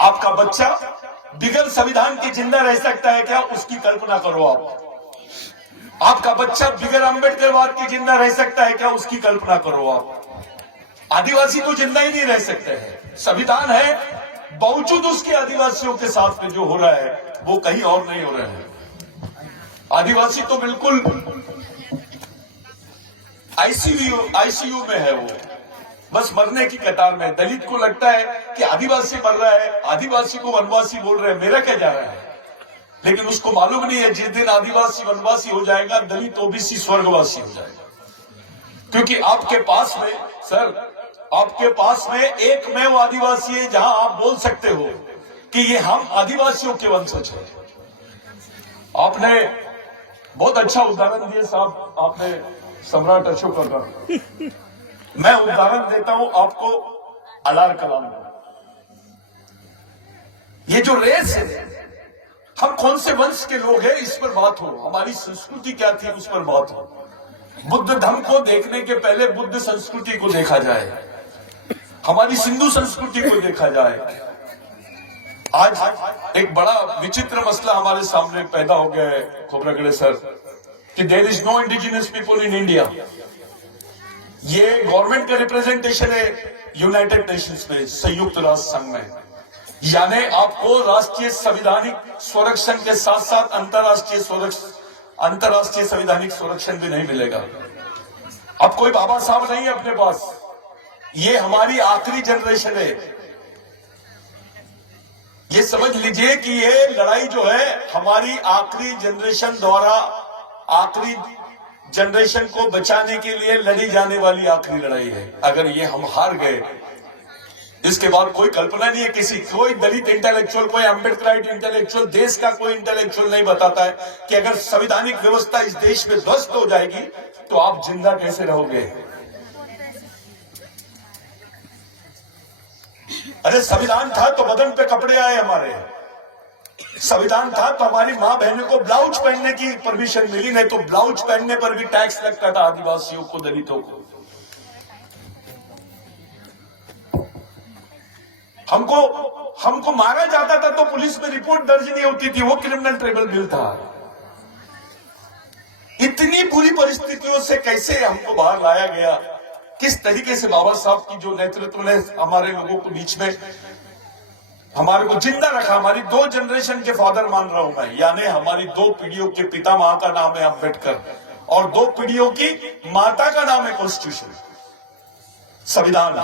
आपका बच्चा बिगड़ संविधान के जिंदा रह सकता है क्या? उसकी कल्पना करो आप। आपका बच्चा बिगड़ अम्बेडकरवाद के जिंदा रह सकता है क्या? उसकी कल्पना करो आप। आदिवासी तो जिंदा ही नहीं रह सकते हैं। संविधान है, बावजूद उसके आदिवासियों के साथ में जो हो रहा है वो कहीं और नहीं हो रहा है। आदिवासी तो बिल्कुल आईसीयू में है, वो बस मरने की कतार में। दलित को लगता है कि आदिवासी मर रहा है, आदिवासी को वनवासी बोल रहे हैं, मेरा क्या जा रहा है। लेकिन उसको मालूम नहीं है जिस दिन आदिवासी वनवासी हो जाएगा, दलित ओबीसी स्वर्गवासी हो जाएगा। क्योंकि आपके पास में सर, आपके पास में एकमेव आदिवासी है जहां आप बोल सकते हो कि ये हम आदिवासियों के वंशज हैं। आपने बहुत अच्छा उदाहरण दिया साहब, आपने सम्राट अशोक का। मैं उदाहरण देता हूं आपको अलार कलाम का। ये जो रेस है, हम कौन से वंश के लोग हैं इस पर बात हो, हमारी संस्कृति क्या थी उस पर बात हो। बुद्ध धर्म को देखने के पहले बुद्ध संस्कृति को देखा जाए, हमारी सिंधु संस्कृति को देखा जाए। आज एक बड़ा विचित्र मसला हमारे सामने पैदा हो गया है खोबरागड़े सर, कि there is no indigenous people in India. ये गवर्नमेंट का रिप्रेजेंटेशन है यूनाइटेड नेशंस में, संयुक्त राष्ट्र संघ में। यानी आपको राष्ट्रीय संवैधानिक संरक्षण के साथ साथ अंतरराष्ट्रीय संवैधानिक संरक्षण भी नहीं मिलेगा। अब कोई बाबा साहब नहीं है अपने पास, ये हमारी आखिरी जनरेशन है। ये समझ लीजिए कि ये लड़ाई जो है हमारी आखिरी जनरेशन द्वारा, आखिरी जनरेशन को बचाने के लिए लड़ी जाने वाली आखिरी लड़ाई है। अगर ये हम हार गए, इसके बाद कोई कल्पना नहीं है किसी, कोई दलित इंटेलेक्चुअल, कोई अम्बेडकराइट इंटेलेक्चुअल, देश का कोई इंटेलेक्चुअल नहीं बताता है कि अगर संवैधानिक व्यवस्था इस देश में ध्वस्त हो जाएगी तो आप जिंदा कैसे रहोगे। अरे संविधान था तो बदन पे कपड़े आए हमारे, संविधान था तो हमारी मां बहनों को ब्लाउज पहनने की परमिशन मिली, नहीं तो ब्लाउज पहनने पर भी टैक्स लगता था आदिवासियों को, दलितों को। हमको मारा जाता था तो पुलिस में रिपोर्ट दर्ज नहीं होती थी, वो क्रिमिनल ट्रिब्यूनल बिल था। इतनी बुरी परिस्थितियों से कैसे हमको बाहर लाया गया, किस तरीके से बाबा साहब की जो नेतृत्व ने हमारे लोगों को बीच में हमारे को जिंदा रखा। हमारी 2 जनरेशन के फादर मान रहा हूं मैं, यानी हमारी 2 पीढ़ियों के पिता मां का नाम है अम्बेडकर और 2 पीढ़ियों की माता का नाम है कॉन्स्टिट्यूशन, संविधान।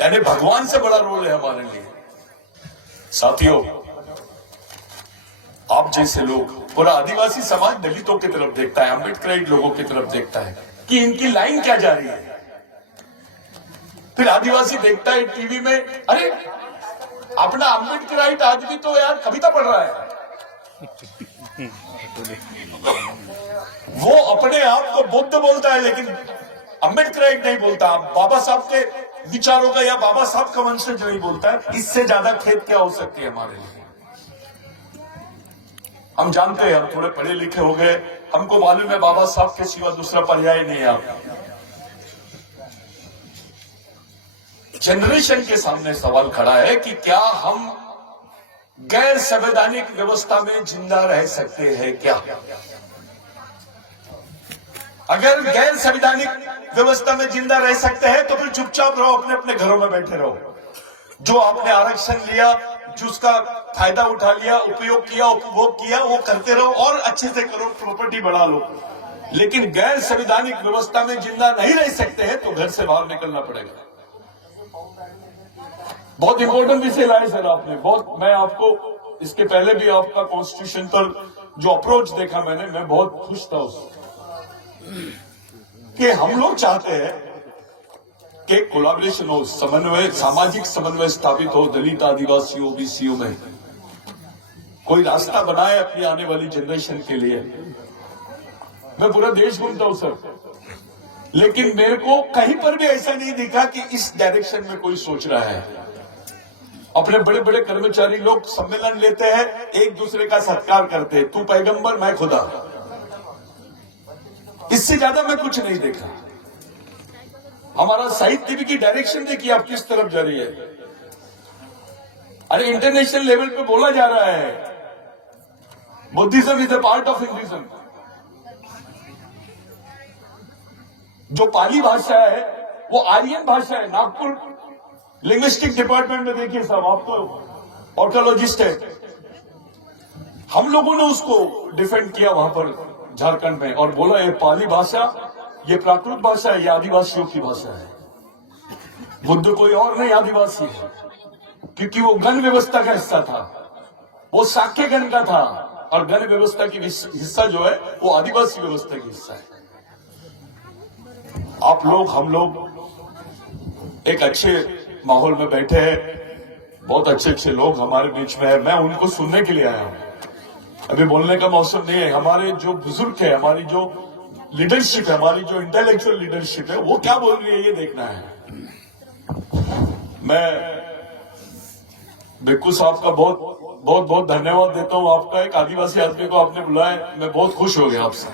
यानी भगवान से बड़ा रोल है हमारे लिए। साथियों, आप जैसे लोग, पूरा आदिवासी समाज दलितों की तरफ देखता है, अम्बेडकराइट लोगों की तरफ देखता है कि इनकी लाइन क्या जा रही है। फिर आदिवासी देखता है टीवी में, अरे अपना अम्बेडकराइट आदमी तो यार कविता पढ़ रहा है, वो अपने आप को बुद्ध बोलता है लेकिन अम्बेडकराइट नहीं बोलता, बाबा साहब के विचारों का या बाबा साहब का वंशज नहीं बोलता है। इससे ज्यादा खेद क्या हो सकती है हमारे लिए। हम जानते हैं, हम थोड़े पढ़े लिखे हो गए, हमको मालूम है बाबा साहब के सिवा दूसरा पर्याय नहीं है। आप जनरेशन के सामने सवाल खड़ा है कि क्या हम गैर संवैधानिक व्यवस्था में जिंदा रह सकते हैं क्या? अगर गैर संवैधानिक व्यवस्था में जिंदा रह सकते हैं तो फिर चुपचाप रहो, अपने अपने घरों में बैठे रहो। जो आपने आरक्षण लिया, जिसका फायदा उठा लिया, उपयोग किया, उपभोग किया, वो करते रहो और अच्छे से करो, प्रॉपर्टी बढ़ा लो। लेकिन गैर संवैधानिक व्यवस्था में जिंदा नहीं रह सकते हैं तो घर से बाहर निकलना पड़ेगा। बहुत इंपॉर्टेंट विषय लाए सर आपने, बहुत। मैं आपको इसके पहले भी आपका कॉन्स्टिट्यूशन पर जो अप्रोच देखा मैंने, मैं बहुत खुश था उससे, कि हम लोग चाहते हैं कि कोलैबोरेशन हो, समन्वय, सामाजिक समन्वय स्थापित हो दलित, आदिवासी, ओबीसीओ में, कोई रास्ता बनाए अपनी आने वाली जनरेशन के लिए। मैं पूरा देश घूमता हूं सर, लेकिन मेरे को कहीं पर भी ऐसा नहीं दिखा कि इस डायरेक्शन में कोई सोच रहा है। अपने बड़े बड़े कर्मचारी लोग सम्मेलन लेते हैं, एक दूसरे का सत्कार करते हैं, तू पैगंबर मैं खुदा, इससे ज्यादा मैं कुछ नहीं देखा। हमारा साहित्य की डायरेक्शन देखिए आप किस तरफ जा रही है। अरे इंटरनेशनल लेवल पे बोला जा रहा है Buddhism is a part of Hinduism. जो पाली भाषा है वो आर्यन भाषा है। नागपुर लिंग्विस्टिक डिपार्टमेंट में देखिए साहब, आप तो ऑर्कोलॉजिस्ट है, हम लोगों ने उसको डिफेंड किया वहां पर झारखंड में और बोला ये पाली भाषा, ये प्राकृत भाषा है, ये आदिवासियों की भाषा है। बुद्ध कोई और नहीं आदिवासी है, क्योंकि वो गण व्यवस्था का हिस्सा था, वो साक्य गण का था और गण व्यवस्था की हिस्सा जो है वो आदिवासी व्यवस्था की हिस्सा है। आप लोग हम लोग एक अच्छे माहौल में बैठे हैं, बहुत अच्छे अच्छे लोग हमारे बीच में है, मैं उनको सुनने के लिए आया हूं। अभी बोलने का मौसम नहीं है। हमारे जो बुजुर्ग है, हमारी जो लीडरशिप है, हमारी जो इंटेलेक्चुअल लीडरशिप है, वो क्या बोल रही है ये देखना है। मैं बिक्कू साहब का बहुत बहुत बहुत धन्यवाद देता हूं। आपका एक आदिवासी आदमी को आपने बुलाया, मैं बहुत खुश हो गया आपसे।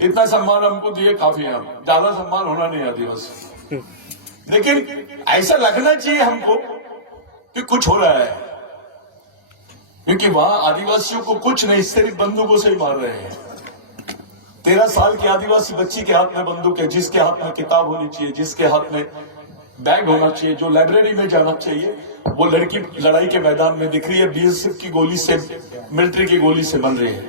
इतना सम्मान हमको दिए काफी है, ज्यादा सम्मान होना नहीं आदिवासी, लेकिन ऐसा लगना चाहिए हमको कि कुछ हो रहा है, क्योंकि वहां आदिवासियों को कुछ नहीं, सिर्फ बंदूकों से ही मार रहे हैं। 13 साल की आदिवासी बच्ची के हाथ में बंदूक है, जिसके हाथ में किताब होनी चाहिए, जिसके हाथ में बैग होना चाहिए, जो लाइब्रेरी में जाना चाहिए, वो लड़की लड़ाई के मैदान में दिख रही है, बीएसएफ की गोली से, मिलिट्री की गोली से मर रही है।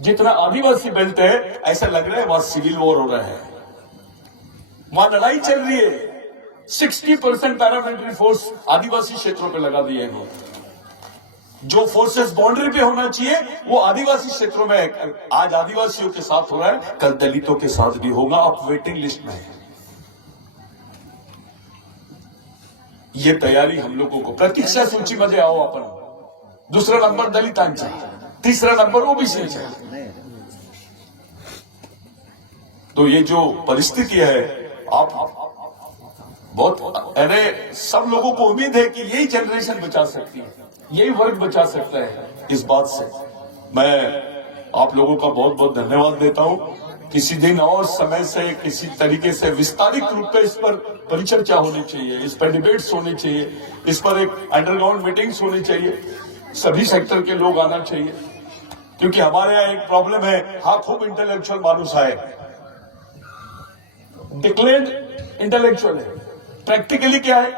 जितना आदिवासी बेल्ट है, ऐसा लग रहा है वहां सिविल वॉर हो रहा है, वहां लड़ाई चल रही है। 60% पैरामिलिट्री फोर्स आदिवासी क्षेत्रों पर लगा दिए हैं। जो फोर्सेस बाउंड्री पे होना चाहिए वो आदिवासी क्षेत्रों में है। आज आदिवासियों के साथ हो रहा है, कल दलितों के साथ भी होगा। आप वेटिंग लिस्ट में है। ये तैयारी हम लोगों को, प्रतीक्षा सूची में आओ अपन। दूसरा नंबर दलितांचा, तीसरा नंबर ओबीसी है। तो ये जो परिस्थिति है, आप बहुत, अरे सब लोगों को उम्मीद है कि यही जनरेशन बचा सकती है, यही वर्ग बचा सकता है। इस बात से मैं आप लोगों का बहुत बहुत धन्यवाद देता हूं। किसी दिन और समय से किसी तरीके से विस्तारित रूप में इस पर परिचर्चा होनी चाहिए, इस पर डिबेट्स होनी चाहिए, इस पर एक अंडरग्राउंड मीटिंग्स होनी चाहिए, सभी सेक्टर के लोग आना चाहिए। क्योंकि हमारे यहाँ एक प्रॉब्लम है, हाँ खूब इंटेलेक्चुअल मानुस है, डिक्लेयर्ड इंटेलेक्चुअल है, प्रैक्टिकली क्या है?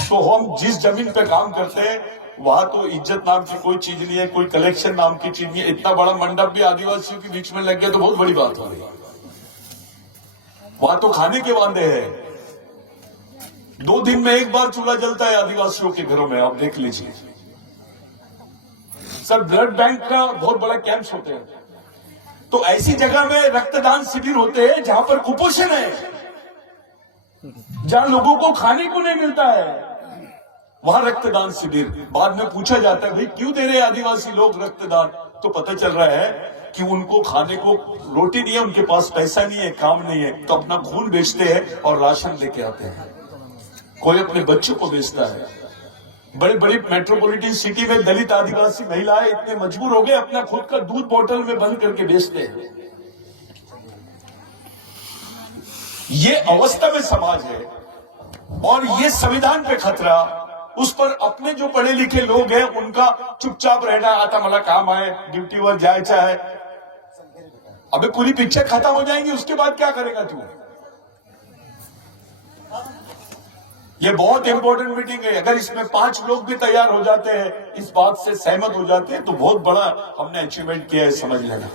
तो हम जिस जमीन पे काम करते हैं वहां तो इज्जत नाम की कोई चीज नहीं है, कोई कलेक्शन नाम की चीज नहीं है। इतना बड़ा मंडप भी आदिवासियों के बीच में लग गया तो बहुत बड़ी बात हो रही है। वहां तो खाने के वादे हैं, 2 दिन में एक बार चूल्हा जलता है आदिवासियों के घरों में, आप देख लीजिए। सर ब्लड बैंक का बहुत बड़ा कैंप्स होते हैं, तो ऐसी जगह में रक्तदान शिविर होते हैं जहां पर कुपोषण है, जहां लोगों को खाने को नहीं मिलता है, वहां रक्तदान शिविर। बाद में पूछा जाता है भाई क्यों दे रहे आदिवासी लोग रक्तदान, तो पता चल रहा है कि उनको खाने को रोटी नहीं है, उनके पास पैसा नहीं है, काम नहीं है, तो अपना खून बेचते हैं और राशन लेके आते हैं। कोई अपने बच्चों को बेचता है। बड़ी बड़ी मेट्रोपॉलिटन सिटी में दलित आदिवासी महिलाएं इतने मजबूर हो गए, अपना खुद का दूध बोतल में बंद करके बेचते हैं। ये अवस्था में समाज है और ये संविधान पे खतरा। उस पर अपने जो पढ़े लिखे लोग हैं उनका चुपचाप रहना, आता मला काम है, ड्यूटी वर जायचा है। अबे पूरी पिक्चर खत्म हो जाएंगी, उसके बाद क्या करेगा तू? ये बहुत इंपॉर्टेंट मीटिंग है। अगर इसमें 5 लोग भी तैयार हो जाते हैं, इस बात से सहमत हो जाते हैं, तो बहुत बड़ा हमने अचीवमेंट किया है, समझ लेना।